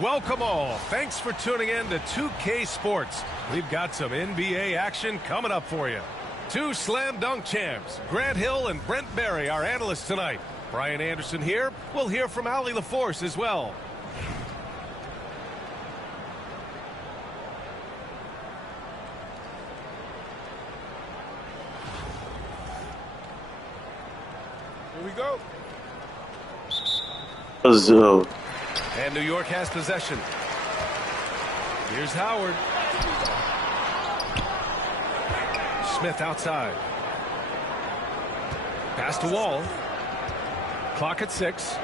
Welcome all. Thanks for tuning in to 2K Sports. We've got some NBA action coming up for you. Two slam dunk champs, Grant Hill and Brent Barry, our analysts tonight. Brian Anderson here. We'll hear from Allie LaForce as well. Here we go. And New York has possession. Here's Howard. Smith outside. Pass to Wall. Clock at 6.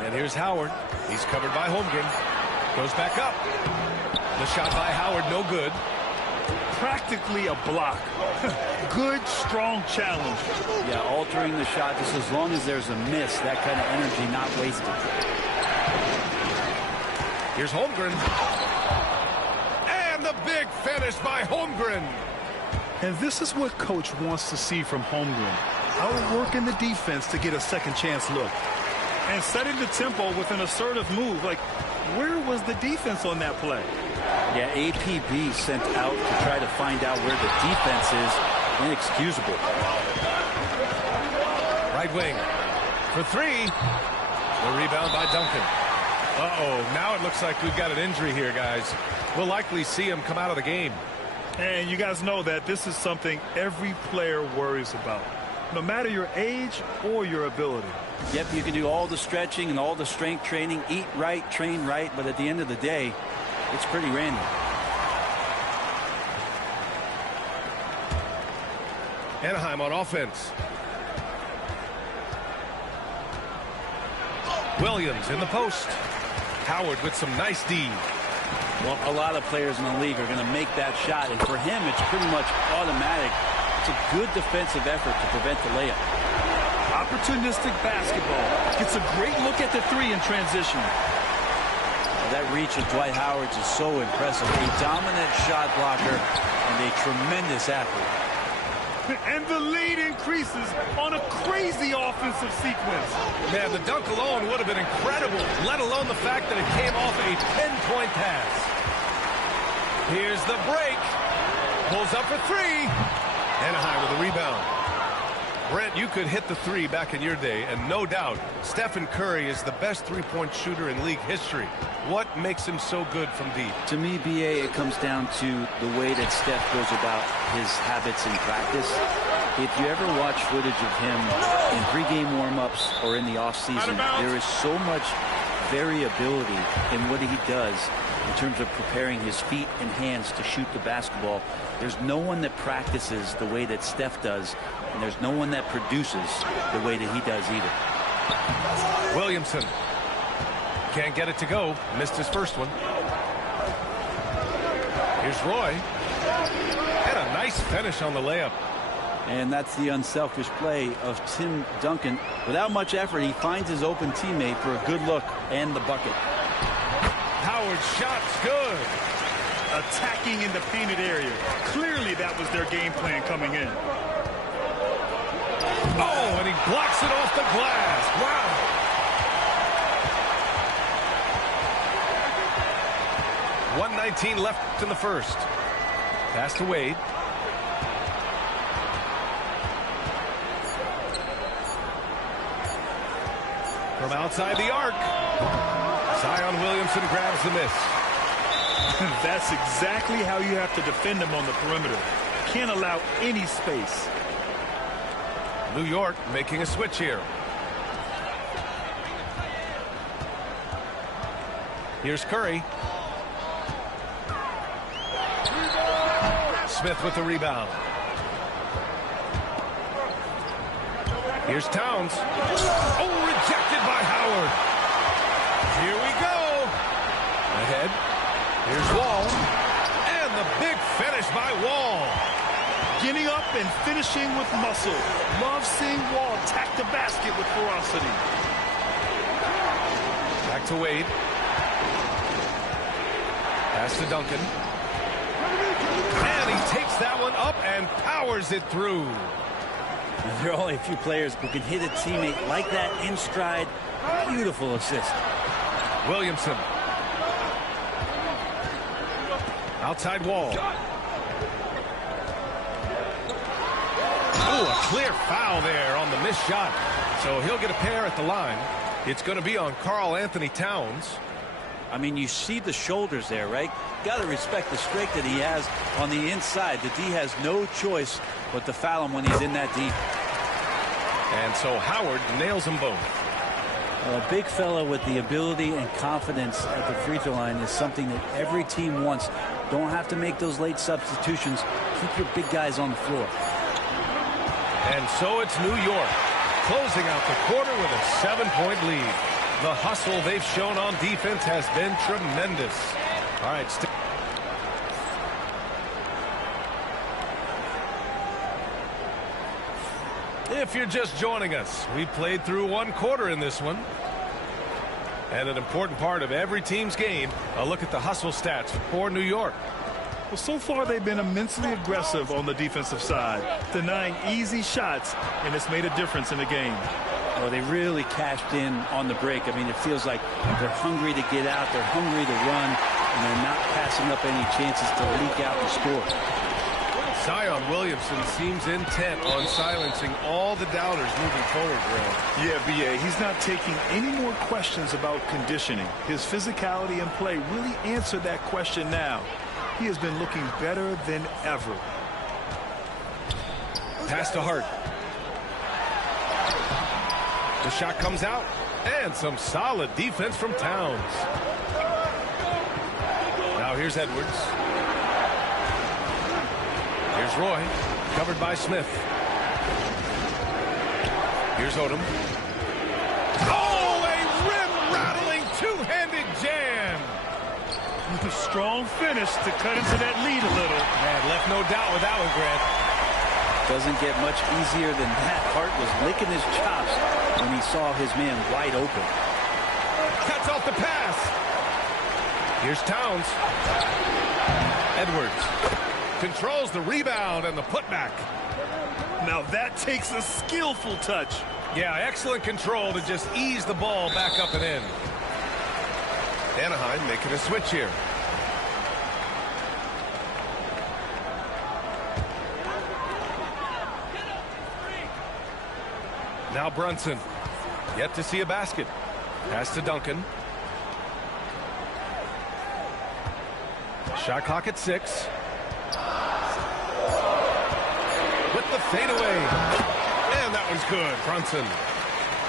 And here's Howard. He's covered by Holmgren. Goes back up. The shot by Howard, no good. Practically a block. Good, strong challenge. Yeah, altering the shot just as long as there's a miss. That kind of energy not wasted. Here's Holmgren. And the big finish by Holmgren. And this is what coach wants to see from Holmgren. Outworking the defense to get a second chance look. And setting the tempo with an assertive move. Like, where was the defense on that play? Yeah, APB sent out to try to find out where the defense is. Inexcusable. Right wing for 3. The rebound by Duncan. Uh-oh, now it looks like we've got an injury here, guys. We'll likely see him come out of the game. And you guys know that this is something every player worries about, no matter your age or your ability. Yep, you can do all the stretching and all the strength training, eat right, train right, but at the end of the day, it's pretty random. Anaheim on offense. Williams in the post. Howard with some nice D. Well, a lot of players in the league are going to make that shot, and for him, it's pretty much automatic. It's a good defensive effort to prevent the layup. Opportunistic basketball. Gets a great look at the 3 in transition. That reach of Dwight Howard's is so impressive. A dominant shot blocker and a tremendous athlete. And the lead increases on a crazy offensive sequence. Man, the dunk alone would have been incredible, let alone the fact that it came off a pinpoint pass. Here's the break. Pulls up for 3. Anaheim with a rebound. Brent, you could hit the 3 back in your day, and no doubt, Stephen Curry is the best three-point shooter in league history. What makes him so good from deep? To me, BA, it comes down to the way that Steph goes about his habits in practice. If you ever watch footage of him in pregame warm-ups or in the offseason, there is so much variability in what he does in terms of preparing his feet and hands to shoot the basketball. There's no one that practices the way that Steph does, and there's no one that produces the way that he does either. Williamson can't get it to go. Missed his first one. Here's Roy. And a nice finish on the layup. And that's the unselfish play of Tim Duncan. Without much effort, he finds his open teammate for a good look and the bucket. Howard's shot's good. Attacking in the painted area. Clearly that was their game plan coming in. Oh, and he blocks it off the glass. Wow. .119 left in the first. Pass to Wade. From outside the arc. Zion Williamson grabs the miss. That's exactly how you have to defend him on the perimeter. Can't allow any space. New York making a switch here. Here's Curry. Smith with the rebound. Here's Towns. Oh, rejected by Howard. Here we go. Ahead. Here's Wall. And the big finish by Wall. Getting up and finishing with muscle. Love seeing Wall attack the basket with ferocity. Back to Wade. Pass to Duncan. And he takes that one up and powers it through. There are only a few players who can hit a teammate like that in stride. Beautiful assist. Williamson Outside wall. Oh, a clear foul there on the missed shot. So he'll get a pair at the line. It's going to be on Karl Anthony Towns. I mean, you see the shoulders there, right? Got to respect the strength that he has on the inside. The D has no choice but to foul him when he's in that deep. And so Howard nails them both. A big fella with the ability and confidence at the free throw line is something that every team wants. Don't have to make those late substitutions. Keep your big guys on the floor. And so it's New York closing out the quarter with a 7-point lead. The hustle they've shown on defense has been tremendous. All right. If you're just joining us, we played through one quarter in this one. And an important part of every team's game, a look at the hustle stats for New York. Well, so far they've been immensely aggressive on the defensive side, denying easy shots, and it's made a difference in the game. Well, they really cashed in on the break. I mean, it feels like they're hungry to get out, they're hungry to run, and they're not passing up any chances to leak out and score. Zion Williamson seems intent on silencing all the doubters moving forward, Grant. Yeah, B.A., he's not taking any more questions about conditioning. His physicality and play really answered that question now. He has been looking better than ever. Pass to Hart. The shot comes out, and some solid defense from Towns. Now here's Edwards. Here's Roy, covered by Smith. Here's Odom. Oh, a rim-rattling two-handed jam. With a strong finish to cut into that lead a little. Man, left no doubt with that one, Grant. Doesn't get much easier than that. Hart was licking his chops when he saw his man wide open. Cuts off the pass. Here's Towns. Edwards controls the rebound and the putback. Now that takes a skillful touch. Yeah, excellent control to just ease the ball back up and in. Anaheim making a switch here. Now Brunson. Yet to see a basket. Pass to Duncan. Shot clock at 6. With the fadeaway. And that one's good. Brunson.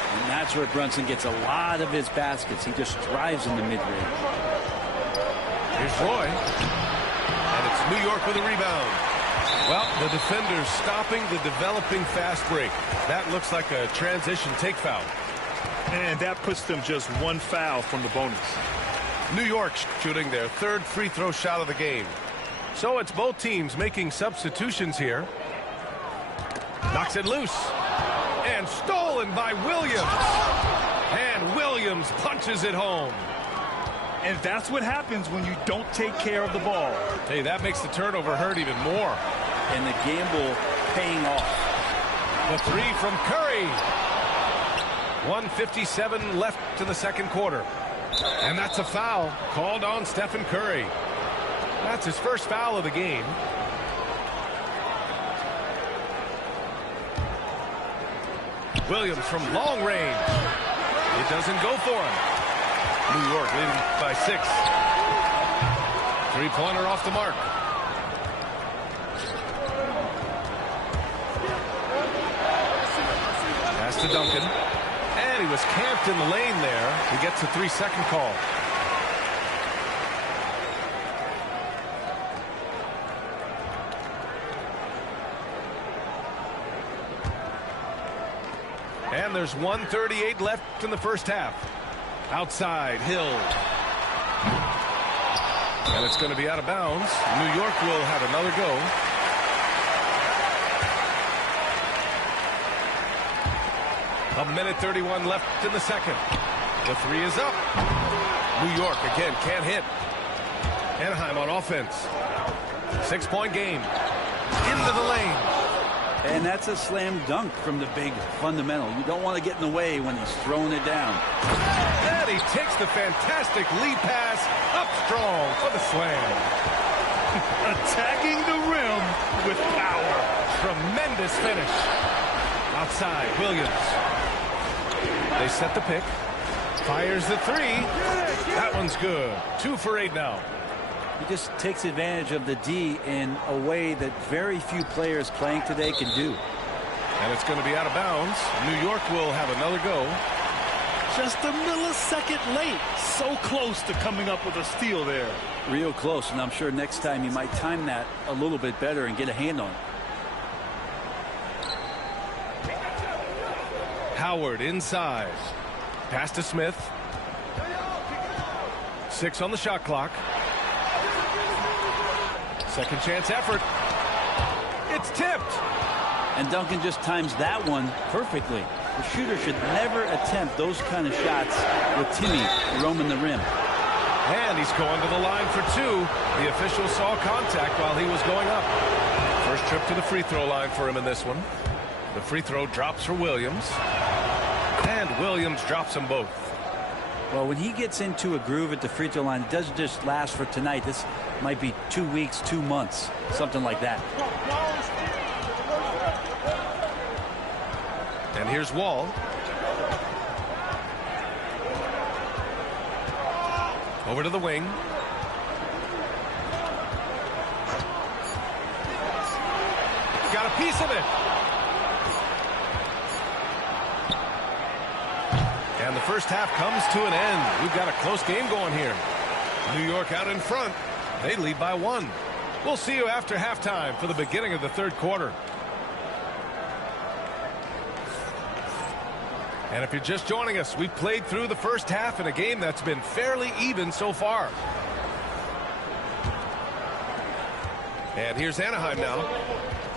And that's where Brunson gets a lot of his baskets. He just thrives in the mid-range. Here's Roy. And it's New York with a rebound. Well, the defender's stopping the developing fast break. That looks like a transition take foul. And that puts them just one foul from the bonus. New York shooting their third free throw shot of the game. So it's both teams making substitutions here. Knocks it loose. And stolen by Williams. And Williams punches it home. And that's what happens when you don't take care of the ball. Hey, that makes the turnover hurt even more. And the gamble paying off. The three from Curry. 1:57 left to the second quarter. And that's a foul called on Stephen Curry. That's his first foul of the game. Williams from long range. It doesn't go for him. New York leading by 6. Three-pointer off the mark. Pass to Duncan. And he was camped in the lane there. He gets a 3-second call. And there's 1:38 left in the first half. Outside, Hill. And it's going to be out of bounds. New York will have another go. A minute 31 left in the second. The three is up. New York again can't hit. Anaheim on offense. 6-point game. Into the lane. And that's a slam dunk from the big fundamental. You don't want to get in the way when he's throwing it down. And he takes the fantastic lead pass up strong for the slam. Attacking the rim with power. Tremendous finish. Outside, Williams. They set the pick. Fires the three. That one's good. 2 for 8 now. He just takes advantage of the D in a way that very few players playing today can do. And it's going to be out of bounds. New York will have another go. Just a millisecond late. So close to coming up with a steal there. Real close, and I'm sure next time you might time that a little bit better and get a hand on it. Howard inside. Pass to Smith. 6 on the shot clock. Second chance effort. It's tipped. And Duncan just times that one perfectly. The shooter should never attempt those kind of shots with Timmy roaming the rim. And he's going to the line for 2. The official saw contact while he was going up. First trip to the free throw line for him in this one. The free throw drops for Williams. And Williams drops them both. Well, when he gets into a groove at the free throw line, it doesn't just last for tonight. This might be 2 weeks, 2 months, something like that. And here's Wall. Over to the wing. Got a piece of it. And the first half comes to an end. We've got a close game going here. New York out in front. They lead by 1. We'll see you after halftime for the beginning of the third quarter. And if you're just joining us, we've played through the first half in a game that's been fairly even so far. And here's Anaheim now.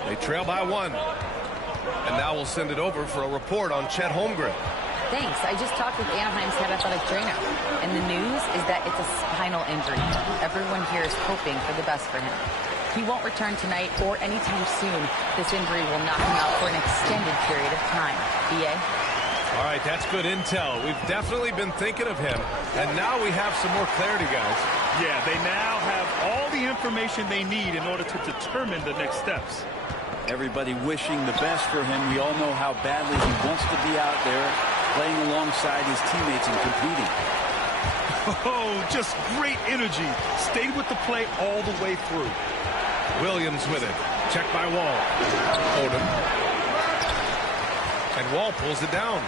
They trail by 1. And now we'll send it over for a report on Chet Holmgren. Thanks. I just talked with Anaheim's head athletic trainer, and the news is that it's a spinal injury. Everyone here is hoping for the best for him. He won't return tonight or anytime soon. This injury will knock him out for an extended period of time. BA? All right, that's good intel. We've definitely been thinking of him, and now we have some more clarity, guys. Yeah, they now have all the information they need in order to determine the next steps. Everybody wishing the best for him. We all know how badly he wants to be out there playing alongside his teammates and competing. Oh, just great energy. Stayed with the play all the way through. Williams with it. Check by Wall. Odom. And Wall pulls it down.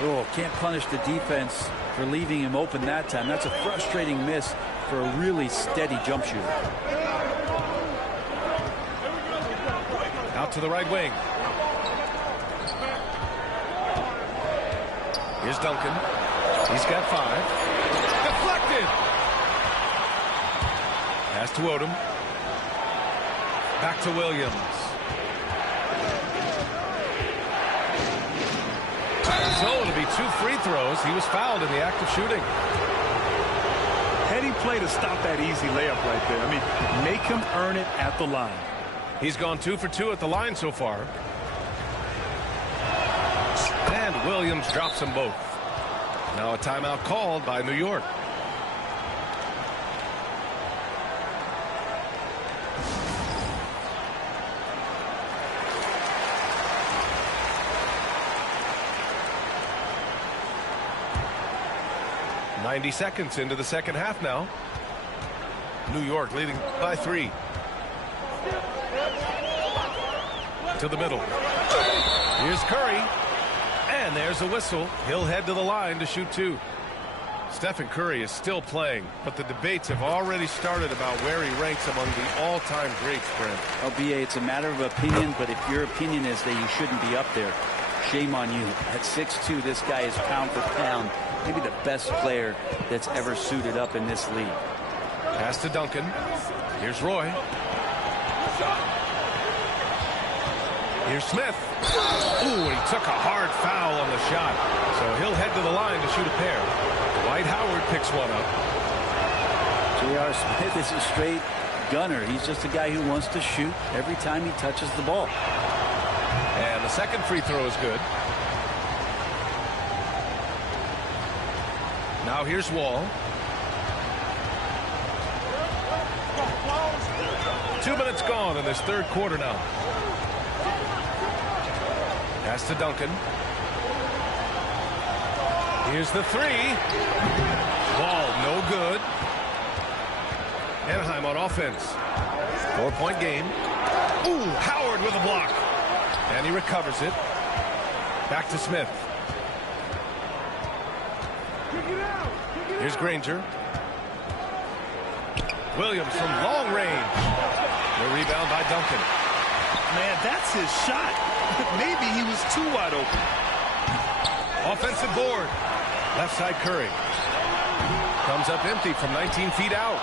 Oh, can't punish the defense for leaving him open that time. That's a frustrating miss for a really steady jump shooter. Out to the right wing. Here's Duncan. He's got 5. Deflected. Pass to Odom. Back to Williams. So it'll be 2 free throws. He was fouled in the act of shooting. Heady play to stop that easy layup right there. I mean, make him earn it at the line. He's gone 2 for 2 at the line so far. And Williams drops them both. Now a timeout called by New York. "90 seconds into the second half now. New York leading by 3. To the middle. Here's Curry. And there's a whistle. He'll head to the line to shoot 2. Stephen Curry is still playing, but the debates have already started about where he ranks among the all-time greats, Brent. LBA, it's a matter of opinion, but if your opinion is that you shouldn't be up there, shame on you. At 6'2", this guy is pound for pound, maybe the best player that's ever suited up in this league. Pass to Duncan. Here's Roy. Here's Smith. Ooh, he took a hard foul on the shot. So he'll head to the line to shoot a pair. Dwight Howard picks one up. J.R. Smith is a straight gunner. He's just a guy who wants to shoot every time he touches the ball. And the second free throw is good. Now here's Wall. 2 minutes gone in this third quarter now. Pass to Duncan. Here's the three. Ball no good. Anaheim on offense. 4-point game. Ooh, Howard with a block. And he recovers it. Back to Smith. Here's Granger. Williams from long range. The rebound by Duncan. Man, that's his shot. Maybe he was too wide open. Offensive board. Left side Curry. Comes up empty from 19 feet out.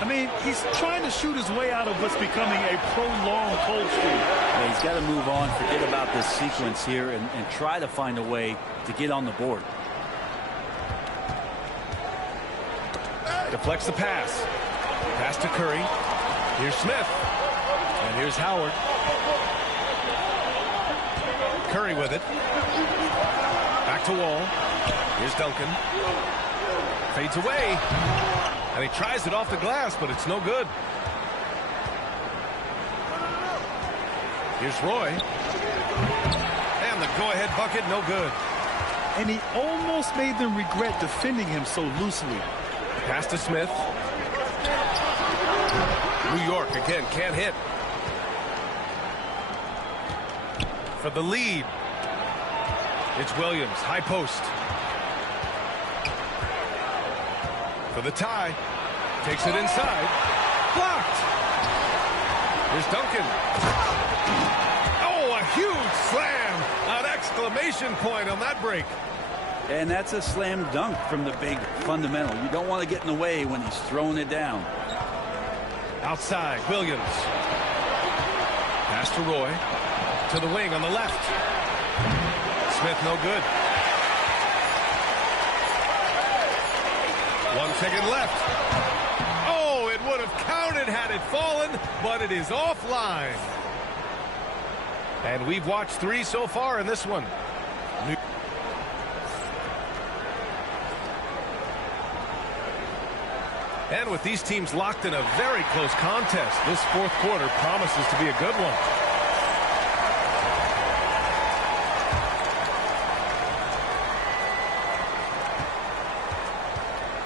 I mean, he's trying to shoot his way out of what's becoming a prolonged cold streak. Yeah, he's got to move on, forget about this sequence here, and try to find a way to get on the board. Deflects the pass. Pass to Curry. Here's Smith. And here's Howard. Curry with it. Back to Wall. Here's Duncan. Fades away. And he tries it off the glass, but it's no good. Here's Roy. And the go-ahead bucket, no good. And he almost made them regret defending him so loosely. Pass to Smith. New York again can't hit. For the lead. It's Williams, high post. For the tie. Takes it inside. Blocked. Here's Duncan. Oh, a huge slam. An exclamation point on that break. And that's a slam dunk from the big fundamental. You don't want to get in the way when he's throwing it down. Outside, Williams. Pass to Roy. To the wing on the left. Smith no good. 1 second left. Oh, it would have counted had it fallen, but it is offline. And we've watched 3 so far in this one. And with these teams locked in a very close contest, this fourth quarter promises to be a good one.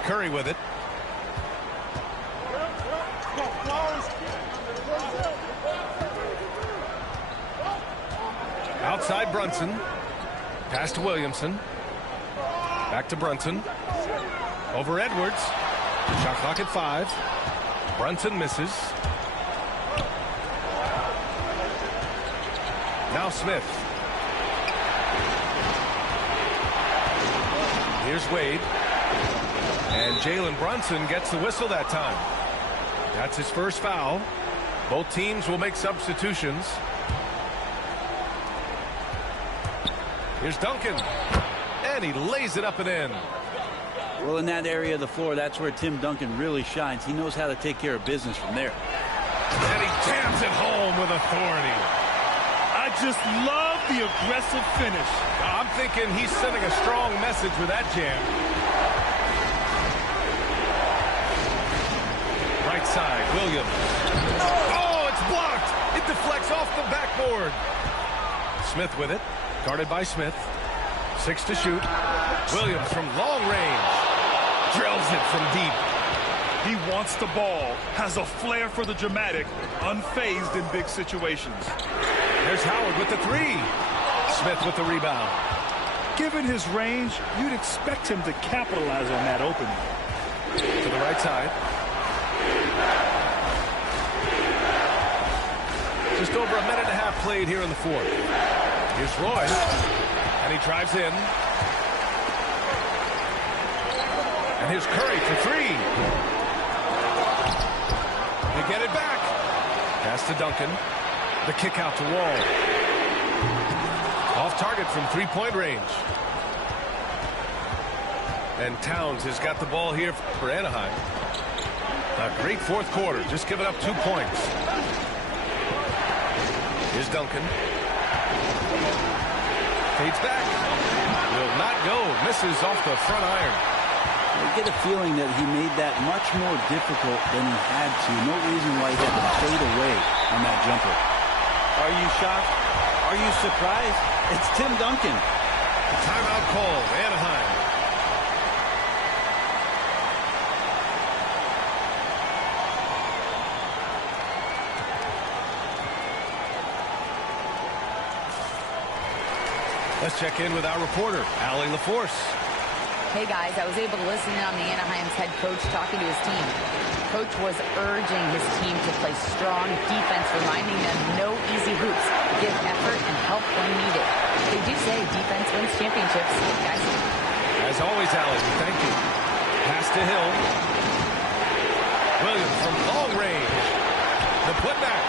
Curry with it. Outside Brunson. Pass to Williamson. Back to Brunson. Over Edwards. Shot clock at 5. Brunson misses. Now Smith. Here's Wade. And Jalen Brunson gets the whistle that time. That's his first foul. Both teams will make substitutions. Here's Duncan. And he lays it up and in. Well, in that area of the floor, that's where Tim Duncan really shines. He knows how to take care of business from there. And he jams it home with authority. I just love the aggressive finish. I'm thinking he's sending a strong message with that jam. Right side, Williams. Oh, it's blocked. It deflects off the backboard. Smith with it. Guarded by Smith. 6 to shoot. Williams from long range. Drills it from deep. He wants the ball, has a flair for the dramatic, unfazed in big situations. There's Howard with the 3. Smith with the rebound. Given his range, you'd expect him to capitalize on that opening. To the right side. Just over a minute and a half played here in the fourth. Here's Roy. And he drives in. And here's Curry for 3. They get it back. Pass to Duncan. The kick out to Wall. Off target from 3-point range. And Towns has got the ball here for Anaheim. A great fourth quarter. Just giving up 2 points. Here's Duncan. Fades back. Will not go. Misses off the front iron. I get a feeling that he made that much more difficult than he had to. No reason why he had to fade away on that jumper. Are you shocked? Are you surprised? It's Tim Duncan. Timeout call, Anaheim. Let's check in with our reporter, Allie LaForce. Hey guys, I was able to listen in on the Anaheim's head coach talking to his team. Coach was urging his team to play strong defense, reminding them no easy hoops, give effort and help when needed. They do say defense wins championships, guys. As always, Allie, thank you. Pass to Hill. Williams from long range. The putback.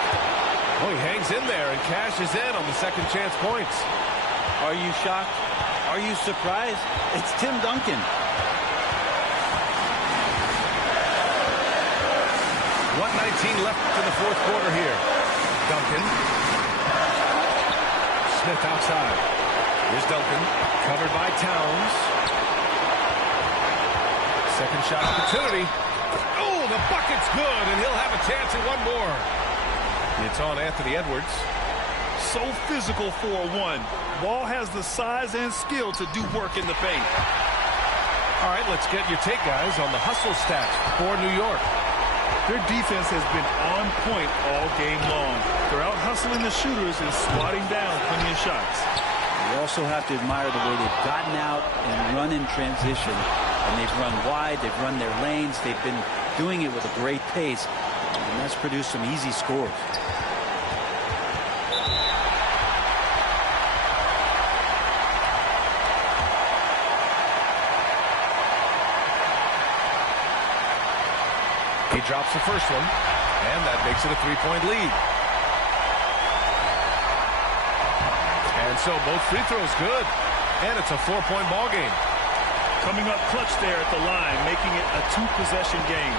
Oh, he hangs in there and cashes in on the second chance points. Are you shocked? Are you surprised? It's Tim Duncan. 1:19 left in the fourth quarter here. Duncan. Smith outside. Here's Duncan. Covered by Towns. Second shot opportunity. Oh, the bucket's good, and he'll have a chance at one more. It's on Anthony Edwards. So physical for a one. Ball has the size and skill to do work in the paint. All right, let's get your take, guys, on the hustle stats for New York. Their defense has been on point all game long. They're out hustling the shooters and swatting down plenty of shots. You also have to admire the way they've gotten out and run in transition. And they've run wide, they've run their lanes, they've been doing it with a great pace. And that's produced some easy scores. He drops the first one, and that makes it a three-point lead. And so both free throws good, and it's a four-point ball game. Coming up clutch there at the line, making it a two-possession game.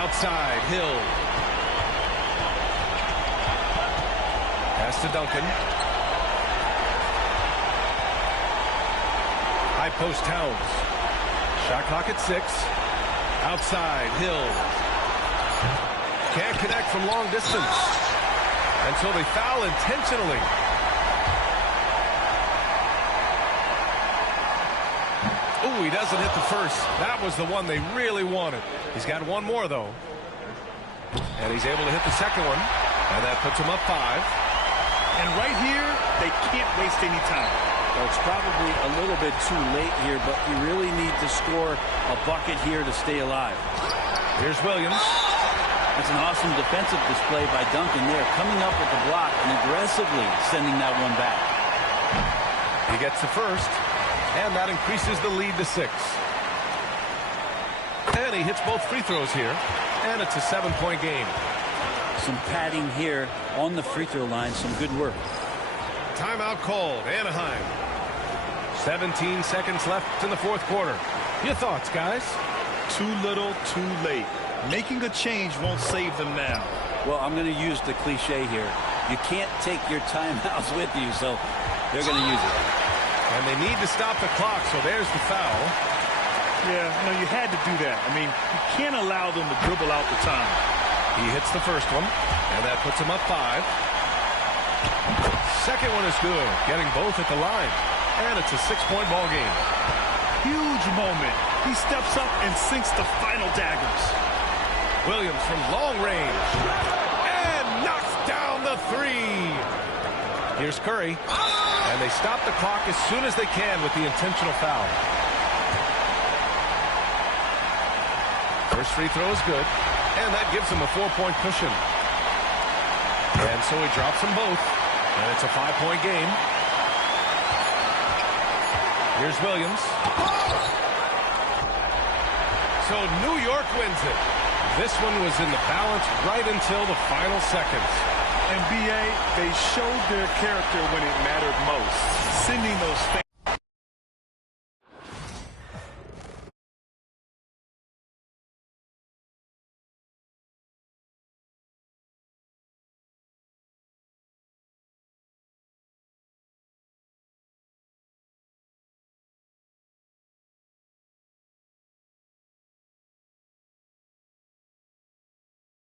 Outside, Hill. Pass to Duncan. High post Towns. Shot clock at 6. Outside, Hill. Can't connect from long distance. And so they foul intentionally. Ooh, he doesn't hit the first. That was the one they really wanted. He's got one more, though. And he's able to hit the second one. And that puts him up 5. And right here, they can't waste any time. Well, it's probably a little bit too late here, but you really need to score a bucket here to stay alive. Here's Williams. That's an awesome defensive display by Duncan there, coming up with the block and aggressively sending that one back. He gets the first, and that increases the lead to 6. And he hits both free throws here, and it's a 7-point game. Some padding here on the free throw line, some good work. Timeout called, Anaheim. 17 seconds left in the fourth quarter. Your thoughts, guys? Too little, too late. Making a change won't save them now. Well, I'm going to use the cliche here. You can't take your timeouts with you, so they're going to use it. And they need to stop the clock, so there's the foul. Yeah, you had to do that. I mean, you can't allow them to dribble out the time. He hits the first one, and that puts him up 5. Second one is good, getting both at the line. And it's a 6-point ball game. Huge moment. He steps up and sinks the final daggers. Williams from long range. And knocks down the 3. Here's Curry. And they stop the clock as soon as they can with the intentional foul. First free throw is good. And that gives him a 4-point cushion. And so he drops them both. And it's a 5-point game. Here's Williams. So New York wins it. This one was in the balance right until the final seconds. And B.A., they showed their character when it mattered most, sending those fans